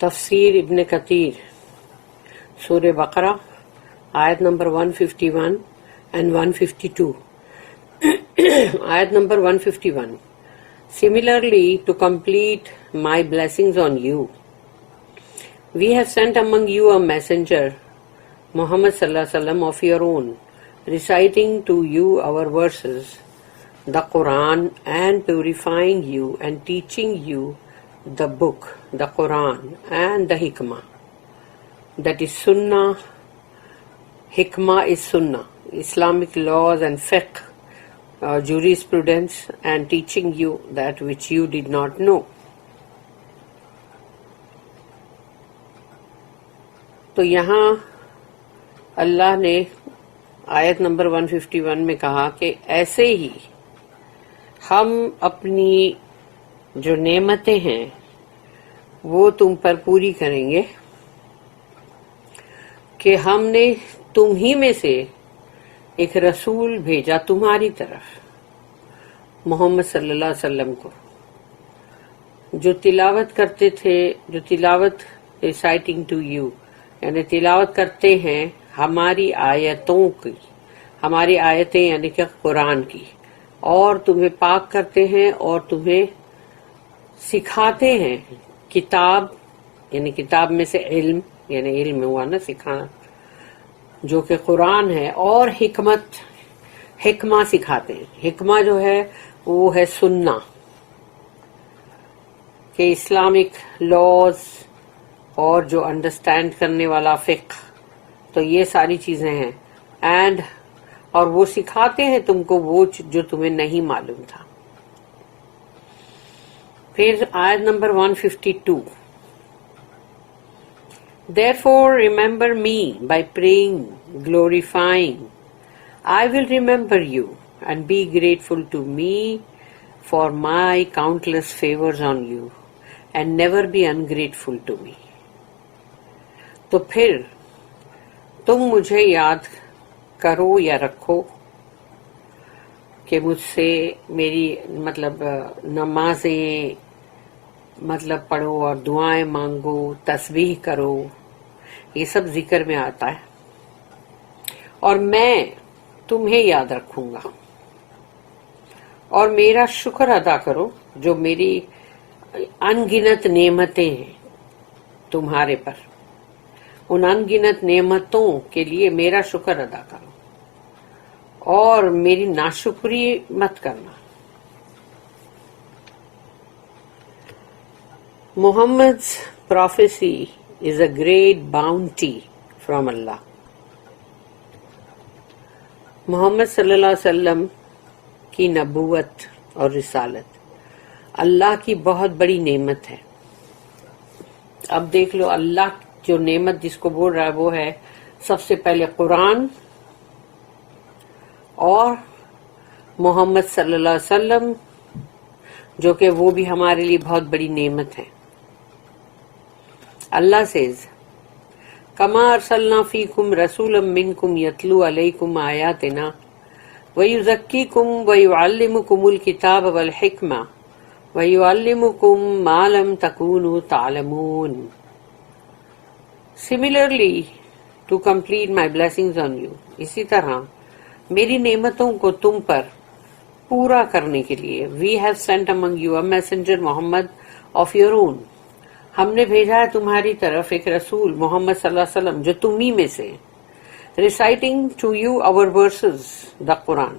تفسیر ابن کثیر سورہ بقرہ آیت number 151 and 152. Ayat number 151. Similarly, to complete my blessings on you, we have sent among you a messenger, Muhammad sallallahu alaihi wasallam, of your own, reciting to you our verses, the Quran, and purifying you and teaching you the book, the Quran, and the Hikmah. That is Sunnah. Hikmah is Sunnah, Islamic laws and fiqh, jurisprudence, and teaching you that which you did not know. تو یہاں اللہ نے آیت number 151 میں کہا کہ ایسے ہی ہم اپنی جو نعمتیں ہیں وہ تم پر پوری کریں گے کہ ہم نے تم ہی میں سے ایک رسول بھیجا تمہاری طرف، محمد صلی اللہ علیہ وسلم کو، جو تلاوت کرتے تھے، جو تلاوت ریسائٹنگ ٹو یو یعنی تلاوت کرتے ہیں ہماری آیتوں کی، ہماری آیتیں یعنی کہ قرآن کی، اور تمہیں پاک کرتے ہیں اور تمہیں سکھاتے ہیں کتاب، یعنی کتاب میں سے علم، یعنی علم ہوا نا سکھانا، جو کہ قرآن ہے، اور حکمہ سکھاتے ہیں۔ حکمہ جو ہے وہ ہے سننا، کہ اسلامک لاز اور جو انڈرسٹینڈ کرنے والا فقہ، تو یہ ساری چیزیں ہیں، اور وہ سکھاتے ہیں تم کو وہ جو تمہیں نہیں معلوم تھا۔ پھر آیت number 152. Therefore remember me by praying, glorifying. I will remember you and be grateful to me for my countless favors on you and never be ungrateful to me. تو پھر تم مجھے یاد کرو یا رکھو کہ مجھ سے میری نمازیں پڑھو اور دعائیں مانگو، تسبیح کرو، یہ سب ذکر میں آتا ہے، اور میں تمہیں یاد رکھوں گا، اور میرا شکر ادا کرو جو میری انگنت نعمتیں ہیں تمہارے پر، ان انگنت نعمتوں کے لیے میرا شکر ادا کرو اور میری ناشکری مت کرنا۔ Muhammad's prophecy is a great bounty from Allah. محمد صلی اللہ علیہ وسلم کی نبوت اور رسالت اللہ کی بہت بڑی نعمت ہے۔ اب دیکھ لو، اللہ جو نعمت جس کو بول رہا ہے وہ ہے سب سے پہلے قرآن اور محمد صلی اللہ علیہ وسلم، جو کہ وہ بھی ہمارے لیے بہت بڑی نعمت ہے۔ اللہ says کما ارسلنا فیکم رسولا منکم یتلو علیکم آیاتنا ویزکیکم ویعلمکم الکتاب والحکمہ ویعلمکم ما لم تکونوا تعلمون۔ Similarly, to complete my blessings on you، اسی طرح میری نعمتوں کو تم پر پورا کرنے کے لیے we have sent among you a messenger Muhammad of your own، ہم نے بھیجا ہے تمہاری طرف ایک رسول محمد صلی اللہ علیہ وسلم جو تمہیں میں سے، reciting to you our verses the قرآن،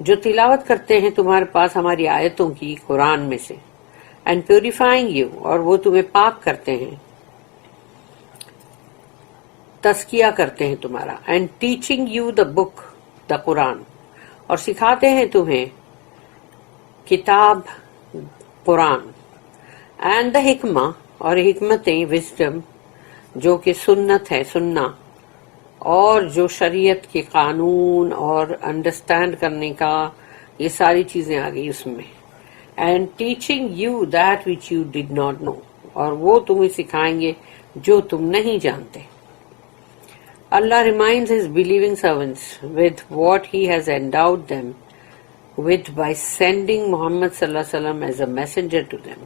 جو تلاوت کرتے ہیں تمہارے پاس ہماری آیتوں کی قرآن میں سے، and purifying you، اور وہ تمہیں پاک کرتے ہیں، تزکیہ کرتے ہیں تمہارا، and teaching you the book the قرآن، اور سکھاتے ہیں تمہیں کتاب قرآن، and the حکمہ، اور حکمتیں وزڈم جو کہ سنت ہے، سننا، اور جو شریعت کے قانون اور انڈرسٹینڈ کرنے کا، یہ ساری چیزیں آ گئی اس میں، and teaching you that which you did not know, اور وہ تمہیں سکھائیں گے جو تم نہیں جانتے۔ اللہ reminds his believing servants with what he has endowed them with by sending Muhammad sallallahu alaihi wasallam as a messenger to them.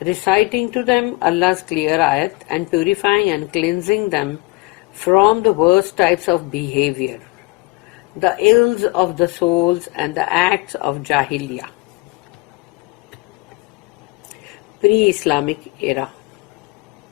reciting to them Allah's clear ayat and purifying and cleansing them from the worst types of behavior, the ills of the souls and the acts of Jahiliyyah. Pre-Islamic era.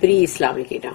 pre-Islamic era,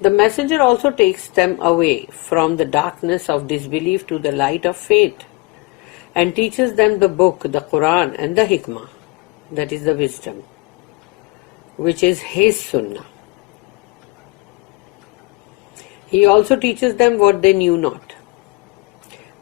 The messenger also takes them away from the darkness of disbelief to the light of faith and teaches them the book, the Quran and the hikmah, that is the wisdom, which is his sunnah. He also teaches them what they knew not.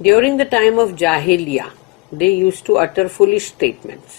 During the time of Jahiliyyah, they used to utter foolish statements.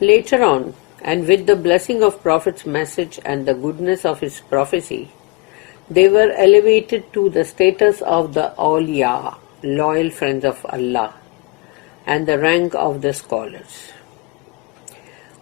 Later on, and with the blessing of Prophet's message and the goodness of his prophecy, they were elevated to the status of the awliya, loyal friends of Allah, and the rank of the scholars.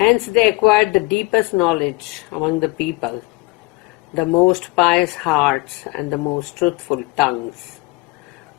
Hence they acquired the deepest knowledge among the people, the most pious hearts and the most truthful tongues.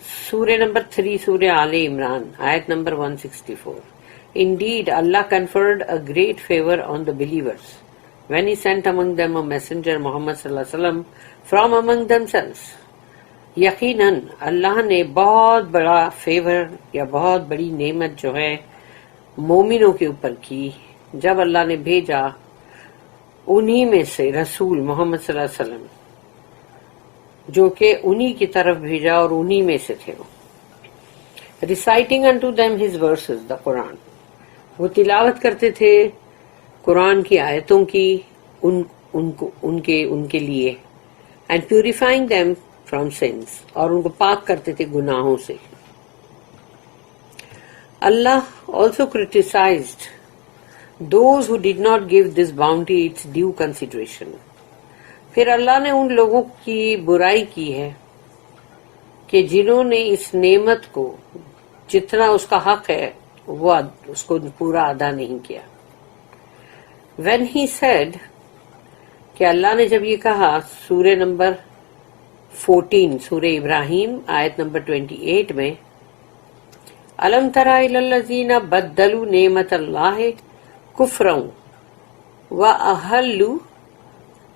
Surah number 3, Surah Al Imran, ayat number 164. Indeed, Allah conferred a great favor on the believers when He sent among them a messenger, Muhammad sallallahu alaihi wasallam, from among themselves. یقیناً اللہ نے بہت بڑا fever یا بہت بڑی نعمت جو ہے مومنوں کے اوپر کی جب اللہ نے بھیجا انہی میں سے رسول محمد صلی اللہ علیہ وسلم جو کہ انہی کی طرف بھیجا اور انہی میں سے تھے وہ. reciting unto them his verses, the Quran. وہ تلاوت کرتے تھے قرآن کی آیتوں کی ان کے لیے. and purifying them from sins, اور ان کو پاک کرتے تھے گناہوں سے. Allah also criticized those who did not give this bounty its due consideration. پھر اللہ نے ان لوگوں کی برائی کی ہے کہ جنہوں نے اس نعمت کو جتنا اس کا حق ہے وہ اس کو پورا ادا نہیں کیا. When he said کہ اللہ نے جب یہ کہا سورہ نمبر 14 سورہ ابراہیم آیت نمبر 28 میں الم تر الی الذین بدلوا نعمت اللہ کفرا واحلوا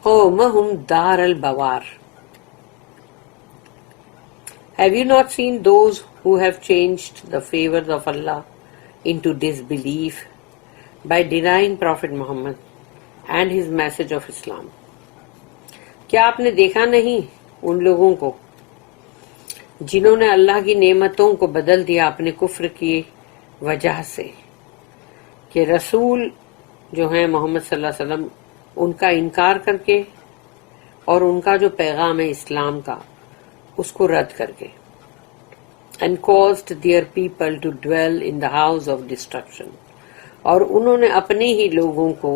قومہم دار البوار. Have you not seen those who have changed the favors of Allah into disbelief by denying Prophet Muhammad and his message of Islam? کیا آپ نے دیکھا نہیں ان لوگوں کو جنہوں نے اللہ کی نعمتوں کو بدل دیا اپنے کفر کی وجہ سے کہ رسول جو ہیں محمد صلی اللہ علیہ وسلم ان کا انکار کر کے اور ان کا جو پیغام ہے اسلام کا اس کو رد کر کے. and caused their people to dwell in the house of destruction. اور انہوں نے اپنے ہی لوگوں کو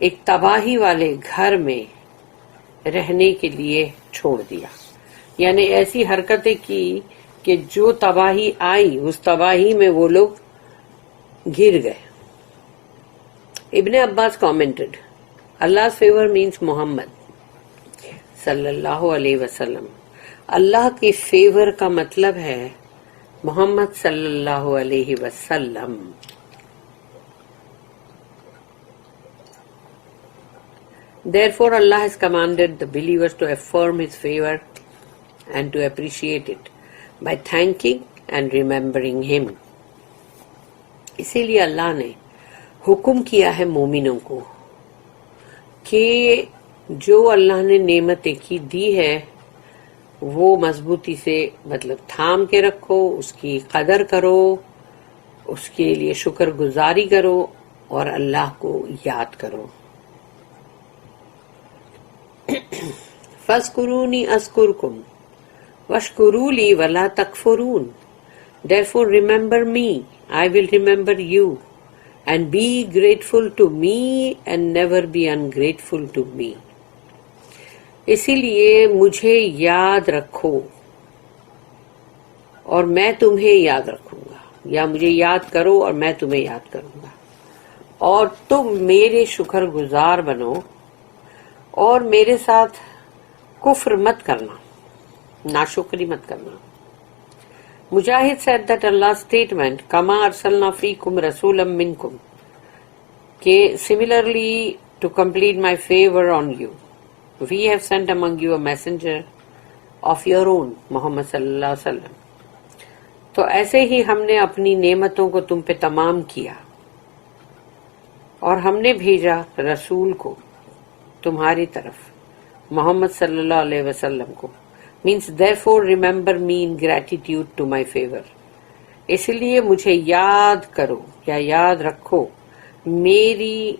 ایک تباہی والے گھر میں رہنے کے لیے چھوڑ دیا. یعنی ایسی حرکتیں کی کہ جو تباہی آئی اس تباہی میں وہ لوگ گر گئے. ابن عباس commented, Allah's favor means Muhammad صلی اللہ علیہ وسلم. اللہ کی فیور کا مطلب ہے محمد صلی اللہ علیہ وسلم. Therefore Allah has commanded the believers to affirm His favor and to appreciate it by thanking and remembering Him. اسی لیے اللہ نے حکم کیا ہے مومنوں کو کہ جو اللہ نے نعمتیں کی دی ہے وہ مضبوطی سے مطلب تھام کے رکھو، اس کی قدر کرو، اس کے لیے شکر گزاری کرو اور اللہ کو یاد کرو. فَاذْكُرُونِي أَذْكُرْكُمْ وَاشْكُرُوا لِي وَلَا تَكْفُرُونَ. Therefore remember me, I will remember you, and be grateful to me and never be ungrateful to me. اسی لیے مجھے یاد رکھو اور میں تمہیں یاد رکھوں گا، یا مجھے یاد کرو اور میں تمہیں یاد کروں گا، اور تم میرے شکر گزار بنو اور میرے ساتھ کفر مت کرنا، ناشکری مت کرنا. Mujahid said that Allah's statement, Kama arsalna fikum rasulam minkum, similarly to complete my favor on you, we have sent among you a messenger of your own, Muhammad sallallahu alaihi wasallam. تو ایسے ہی ہم نے اپنی نعمتوں کو تم پہ تمام کیا اور ہم نے بھیجا رسول کو تمہاری طرف محمد صلی اللہ علیہ وسلم کو. means therefore remember me in gratitude to my favor. اس لیے مجھے یاد کرو یا یاد رکھو میری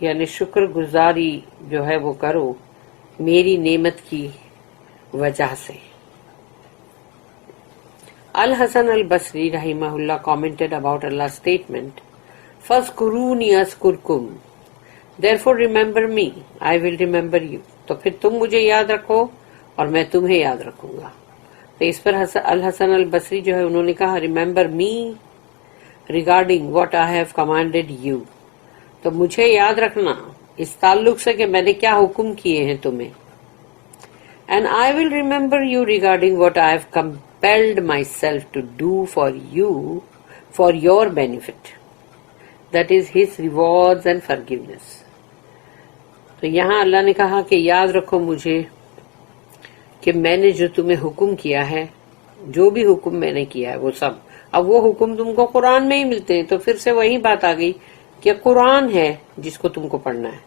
یعنی شکر گزاری جو ہے وہ کرو میری نعمت کی وجہ سے. الحسن البصری رحمہ اللہ commented about Allah's statement, فَاذْكُرُونِي أَذْكُرْكُمْ. Therefore remember me, I will remember you. تو پھر تم مجھے یاد رکھو اور میں تمہیں یاد رکھوں گا. تو اس پر الحسن البصری جو ہے انہوں نے کہا remember me regarding what I have commanded you. تو مجھے یاد رکھنا اس تعلق سے کہ میں نے کیا حکم کیے ہیں تمہیں. And I will remember you regarding what I have compelled myself to do for you, for your benefit. That is his rewards and forgiveness. تو یہاں اللہ نے کہا کہ یاد رکھو مجھے کہ میں نے جو تمہیں حکم کیا ہے، جو بھی حکم میں نے کیا ہے وہ سب، اب وہ حکم تم کو قرآن میں ہی ملتے ہیں، تو پھر سے وہی بات آ گئی کہ قرآن ہے جس کو تم کو پڑھنا ہے.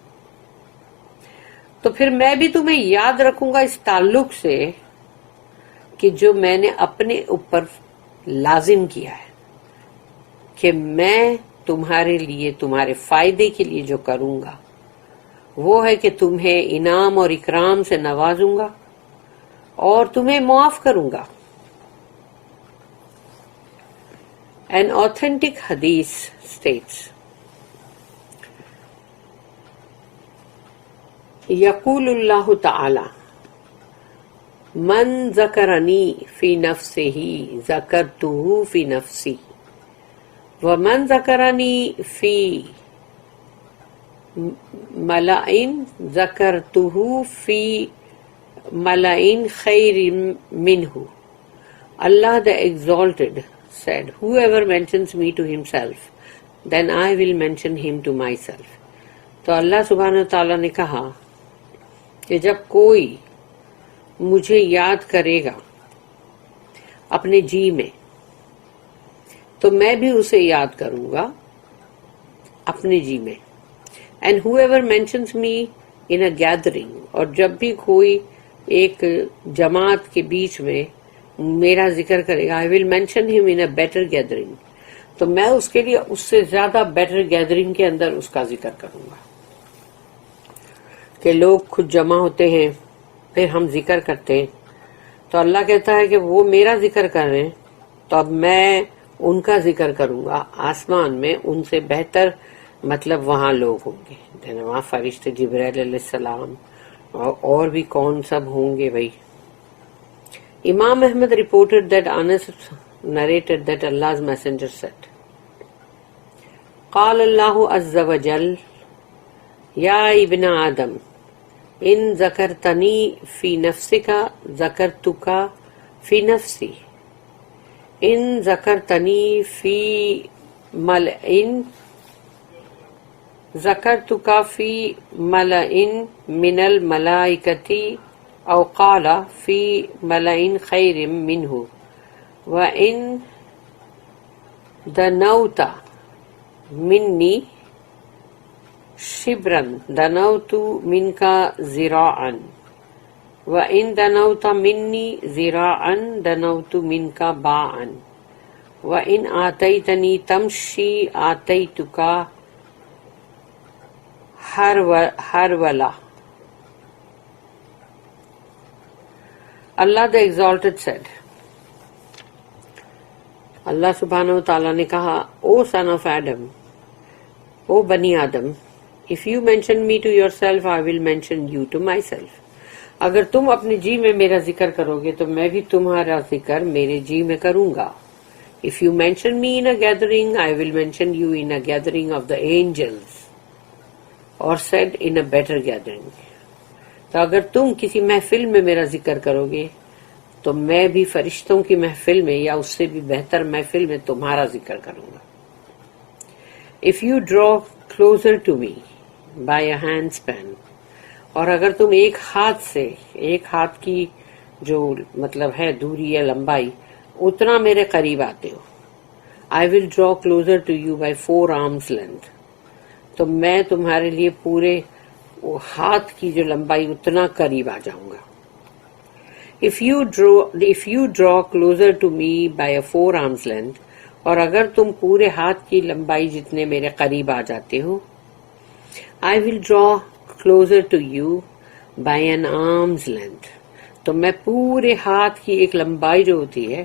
تو پھر میں بھی تمہیں یاد رکھوں گا اس تعلق سے کہ جو میں نے اپنے اوپر لازم کیا ہے، کہ میں تمہارے لیے، تمہارے فائدے کے لیے جو کروں گا وہ ہے کہ تمہیں انعام اور اکرام سے نوازوں گا اور تمہیں معاف کروں گا. An authentic hadith states, يقول الله تعالى من ذكرني في نفسه ذكرته في نفسي ومن ذكرني في ملأ ذكرته في ملأ خير منه. Allah the Exalted said, whoever mentions me to himself, then I will mention him to myself. تو اللہ سبحانہ تعالیٰ نے کہا کہ جب کوئی مجھے یاد کرے گا اپنے جی میں تو میں بھی اسے یاد کروں گا اپنے جی میں. And whoever mentions me in a gathering, اور جب بھی کوئی ایک جماعت کے بیچ میں میرا ذکر کرے گا, I will mention him in a better gathering, تو میں اس کے لیے اس سے زیادہ بیٹر گیدرنگ کے اندر اس کا ذکر کروں گا. کہ لوگ خود جمع ہوتے ہیں پھر ہم ذکر کرتے ہیں تو اللہ کہتا ہے کہ وہ میرا ذکر کر رہے ہیں تو اب میں ان کا ذکر کروں گا آسمان میں ان سے بہتر, مطلب وہاں لوگ ہوں گے, وہاں فرشتے جبرائیل علیہ السلام اور بھی کون سب ہوں گے بھائی. Imam Ahmad reported that Anas narrated that Allah's messenger said, قال الله عز وجل يا ابن آدم إن ذكرتني في نفسك ذكرتك في نفسي إن ذكرتني في ملأ ذكرتك في ملأ من الملائكة أو قال في ملأ خير منه وإن دنوت مني شبرا دنوت منك ذراعا وإن دنوت مني ذراعا دنوت منك باعا وإن آتيتني تمشي آتيتك هرولا. Allah the Exalted said, اللہ سبحانہ و تعالیٰ نے کہا, O son of Adam, O بنی آدم, if you mention me to yourself, I will mention you to myself. اگر تم اپنے جی میں میرا ذکر کرو گے تو میں بھی تمہارا ذکر میرے جی میں کروں گا. If you mention me in a gathering, I will mention you in a gathering of the angels, or said in a better gathering. تو اگر تم کسی محفل میں میرا ذکر کرو گے تو میں بھی فرشتوں کی محفل میں یا اس سے بھی بہتر محفل میں تمہارا ذکر کروں گا. If you draw closer to me by a handspan, اور اگر تم ایک ہاتھ کی جو مطلب ہے دوری یا لمبائی اتنا میرے قریب آتے ہو, I will draw closer to you by 4 arms length, تو میں تمہارے لیے پورے ہاتھ کی جو لمبائی اتنا قریب آ جاؤں گا. If you draw closer to me by a 4 arms length, اور اگر تم پورے ہاتھ کی لمبائی جتنے میرے قریب آ جاتے ہو, I will draw closer to you by an arm's length, تو میں پورے ہاتھ کی ایک لمبائی جو ہوتی ہے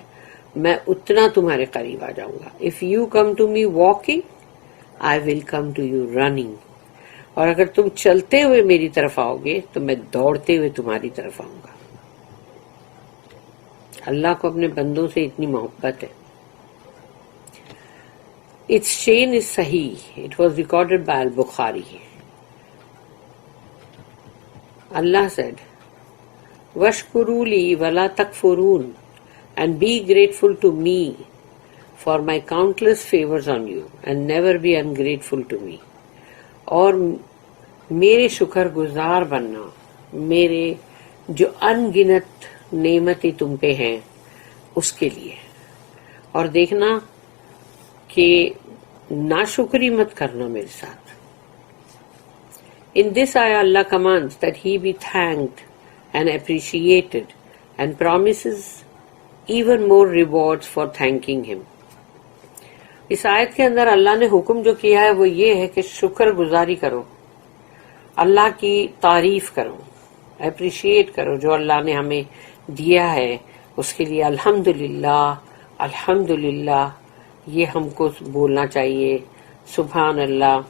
میں اتنا تمہارے قریب آ جاؤں گا. If you come to me walking, I will come to you running, اور اگر تم چلتے ہوئے میری طرف آؤ گے تو میں دوڑتے ہوئے تمہاری طرف آؤں گا. اللہ کو اپنے بندوں سے اتنی محبت ہے. Its chain is Sahih. It was recorded by Al-Bukhari. Allah said, وَاشْكُرُوا لِي وَلَا تَكْفُرُونَ and be grateful to me for my countless favors on you, and never be ungrateful to me. اور میرے شکر گزار بننا میرے جو ان گنت نعمتیں تم پہ ہیں اس کے لیے، اور دیکھنا کہ ناشکری مت کرنا میرے ساتھ. In this ayah, Allah commands that he be thanked and appreciated and promises even more rewards for thanking him. اس آیت کے اندر اللہ نے حکم جو کیا ہے وہ یہ ہے کہ شکر گزاری کرو، اللہ کی تعریف کرو، اپریشیٹ کرو جو اللہ نے ہمیں دیا ہے اس کے لیے الحمدللہ الحمدللہ یہ ہم کو بولنا چاہیے، سبحان اللہ.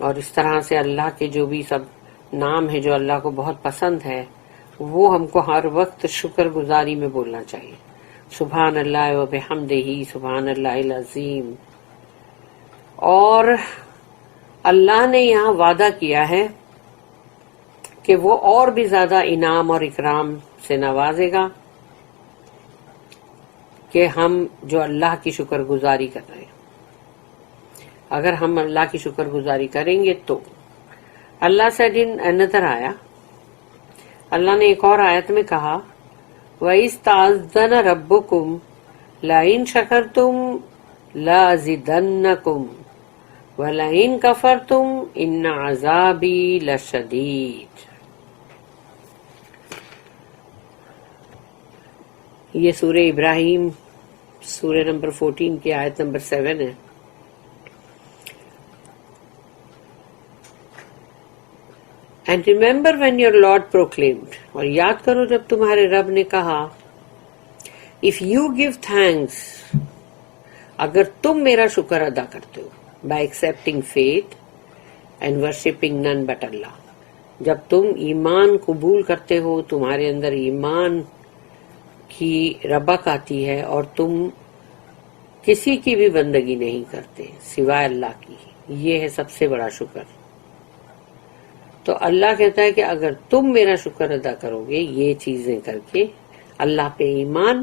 اور اس طرح سے اللہ کے جو بھی سب نام ہے جو اللہ کو بہت پسند ہے وہ ہم کو ہر وقت شکر گزاری میں بولنا چاہیے. سبحان اللہ و بحمدہ، سبحان اللہ العظیم. اور اللہ نے یہاں وعدہ کیا ہے کہ وہ اور بھی زیادہ انعام اور اکرام سے نوازے گا کہ ہم جو اللہ کی شکر گزاری کر رہے ہیں. اگر ہم اللہ کی شکر گزاری کریں گے تو اللہ said in another آیا، اللہ نے ایک اور آیت میں کہا وَإِذْ تَعَذَّنَ رَبُّكُمْ لَئِن شَكَرْتُمْ لَأَزِيدَنَّكُمْ وَلَئِن كَفَرْتُمْ إِنَّ عَذَابِي لَشَدِيدٌ. یہ سورہ ابراہیم سورہ نمبر 14 کی آیت نمبر 7 ہے. And remember when your Lord proclaimed، اور یاد کرو جب تمہارے رب نے کہا if you give thanks، اگر تم میرا شکر ادا کرتے ہو by accepting faith and worshipping none but Allah، جب تم ایمان قبول کرتے ہو، تمہارے اندر ایمان کی ربک آتی ہے اور تم کسی کی بھی بندگی نہیں کرتے سوائے اللہ کی، یہ ہے سب سے بڑا شکر. تو اللہ کہتا ہے کہ اگر تم میرا شکر ادا کرو گے یہ چیزیں کر کے، اللہ پہ ایمان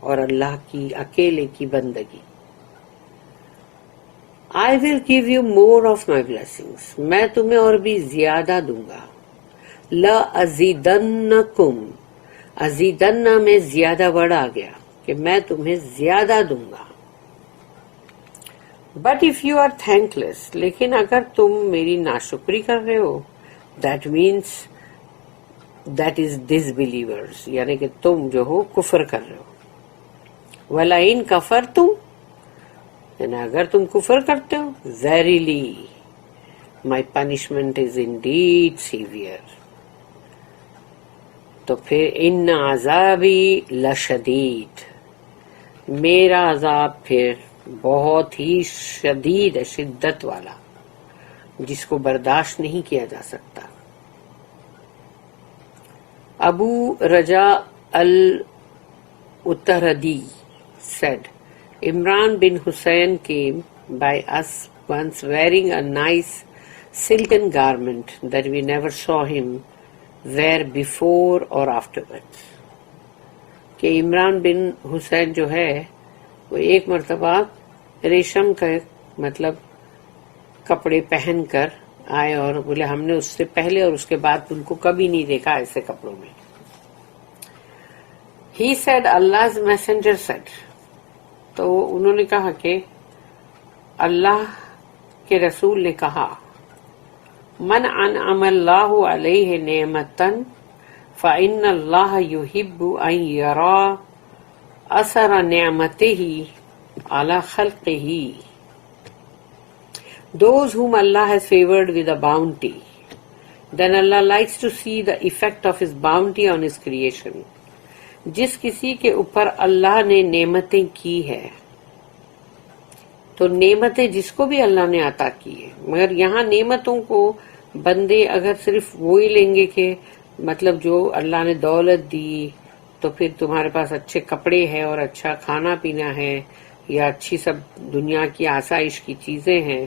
اور اللہ کی اکیلے کی بندگی، I will give you more of my blessings، میں تمہیں اور بھی زیادہ دوں گا. لَأَزِيدَنَّكُمْ، ازیدنہ میں زیادہ بڑھ آ گیا کہ میں تمہیں زیادہ دوں گا. But if you are thankless، لیکن اگر تم میری ناشکری کر رہے ہو، that means that is disbelievers، یعنی کہ تم جو ہو کفر کر رہے ہو. وَلَئِن كَفَرْتُمْ، یعنی اگر تم کفر کرتے ہو، verily my punishment is indeed severe، تو پھر ان عذابی لشدید، میرا عذاب پھر بہت ہی شدید ہے، شدت والا، جس کو برداشت نہیں کیا جا سکتا. ابو رجا ال-اتردی said Imran bin Hussain came by us once wearing a nice silken garment that we never saw him wear before or afterwards. کہ عمران بن حسین جو ہے وہ ایک مرتبہ ریشم کا مطلب کپڑے پہن کر آئے اور بولے ہم نے اس سے پہلے اور اس کے بعد ان کو کبھی نہیں دیکھا ایسے کپڑوں میں. He said Allah's messenger said، تو انہوں نے کہا کہ اللہ کے رسول نے کہا من انعم اللہ علیہ نعمتن فإن اللہ یحب ان یرا اثر نعمتہ علی خلقہ. Those whom Allah has favored with a bounty, then Allah likes to see the effect of His bounty on His creation. جس کسی کے اوپر اللہ نے نعمتیں کی ہے، تو نعمتیں جس کو بھی اللہ نے عطا کی ہے، مگر یہاں نعمتوں کو بندے اگر صرف وہی لیں گے کہ مطلب جو اللہ نے دولت دی تو پھر تمہارے پاس اچھے کپڑے ہیں اور اچھا کھانا پینا ہے یا اچھی سب دنیا کی آسائش کی چیزیں ہیں،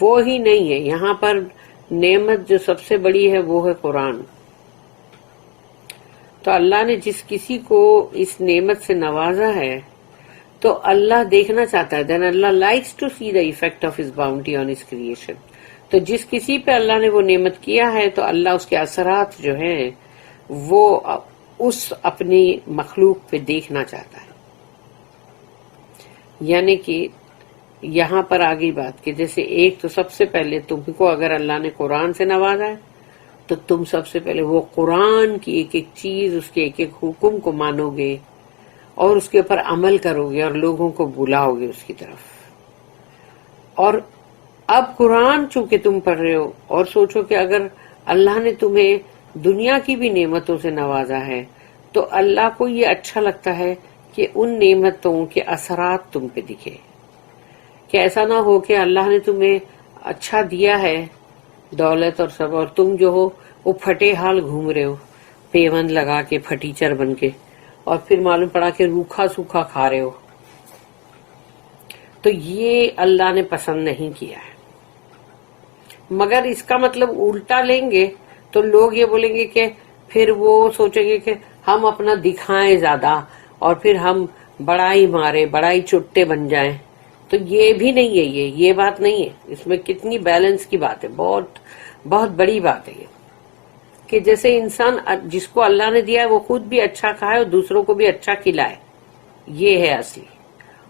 وہ ہی نہیں ہے. یہاں پر نعمت جو سب سے بڑی ہے وہ ہے قرآن. تو اللہ نے جس کسی کو اس نعمت سے نوازا ہے تو اللہ دیکھنا چاہتا ہے. Then Allah likes to see the effect of his bounty on his creation. تو جس کسی پہ اللہ نے وہ نعمت کیا ہے تو اللہ اس کے اثرات جو ہیں وہ اس اپنی مخلوق پہ دیکھنا چاہتا ہے. یعنی کہ یہاں پر آگئی بات کہ جیسے ایک تو سب سے پہلے تم کو اگر اللہ نے قرآن سے نوازا ہے تو تم سب سے پہلے وہ قرآن کی ایک ایک چیز، اس کے ایک ایک حکم کو مانو گے اور اس کے اوپر عمل کرو گے اور لوگوں کو بلاؤ گے اس کی طرف. اور اب قرآن چونکہ تم پڑھ رہے ہو اور سوچو کہ اگر اللہ نے تمہیں دنیا کی بھی نعمتوں سے نوازا ہے تو اللہ کو یہ اچھا لگتا ہے کہ ان نعمتوں کے اثرات تم پہ دکھے، کہ ایسا نہ ہو کہ اللہ نے تمہیں اچھا دیا ہے دولت اور سب، اور تم جو ہو وہ پھٹے حال گھوم رہے ہو پیون لگا کے پھٹیچر بن کے، اور پھر معلوم پڑا کہ روکھا سوکھا کھا رہے ہو. تو یہ اللہ نے پسند نہیں کیا ہے. مگر اس کا مطلب الٹا لیں گے تو لوگ یہ بولیں گے کہ پھر وہ سوچیں گے کہ ہم اپنا دکھائیں زیادہ اور پھر ہم بڑائی مارے، بڑائی چٹے بن جائیں. تو یہ بھی نہیں ہے، یہ بات نہیں ہے. اس میں کتنی بیلنس کی بات ہے، بہت بہت بڑی بات ہے یہ، کہ جیسے انسان جس کو اللہ نے دیا ہے وہ خود بھی اچھا کھائے اور دوسروں کو بھی اچھا کھلائے. یہ ہے اصلی.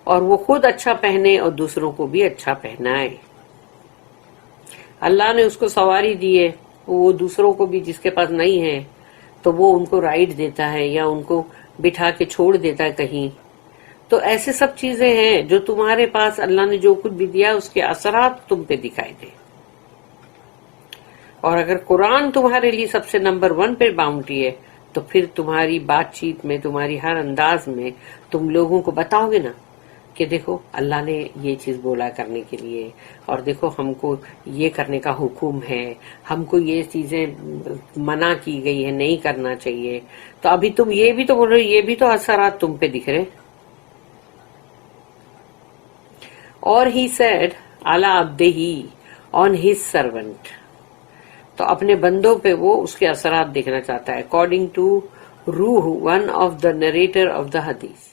اور وہ خود اچھا پہنے اور دوسروں کو بھی اچھا پہنائے. اللہ نے اس کو سواری دی ہے، وہ دوسروں کو بھی جس کے پاس نہیں ہے تو وہ ان کو رائڈ دیتا ہے یا ان کو بٹھا کے چھوڑ دیتا ہے کہیں. تو ایسے سب چیزیں ہیں جو تمہارے پاس اللہ نے جو کچھ بھی دیا اس کے اثرات تم پہ دکھائی دے. اور اگر قرآن تمہارے لیے سب سے نمبر 1 پہ باؤنڈری ہے تو پھر تمہاری بات چیت میں، تمہاری ہر انداز میں تم لوگوں کو بتاؤ گے نا کہ دیکھو اللہ نے یہ چیز بولا کرنے کے لیے، اور دیکھو ہم کو یہ کرنے کا حکم ہے، ہم کو یہ چیزیں منع کی گئی ہے، نہیں کرنا چاہیے. تو ابھی تم یہ بھی تو بول رہے ہو، یہ بھی تو اثرات تم پہ دکھ رہے. اور ہی سیڈ علی عبدہ آن ہز سرونٹ. تو اپنے بندوں پہ وہ اس کے اثرات دیکھنا چاہتا ہے. اکارڈنگ ٹو روح، one of the narrator of the حدیث.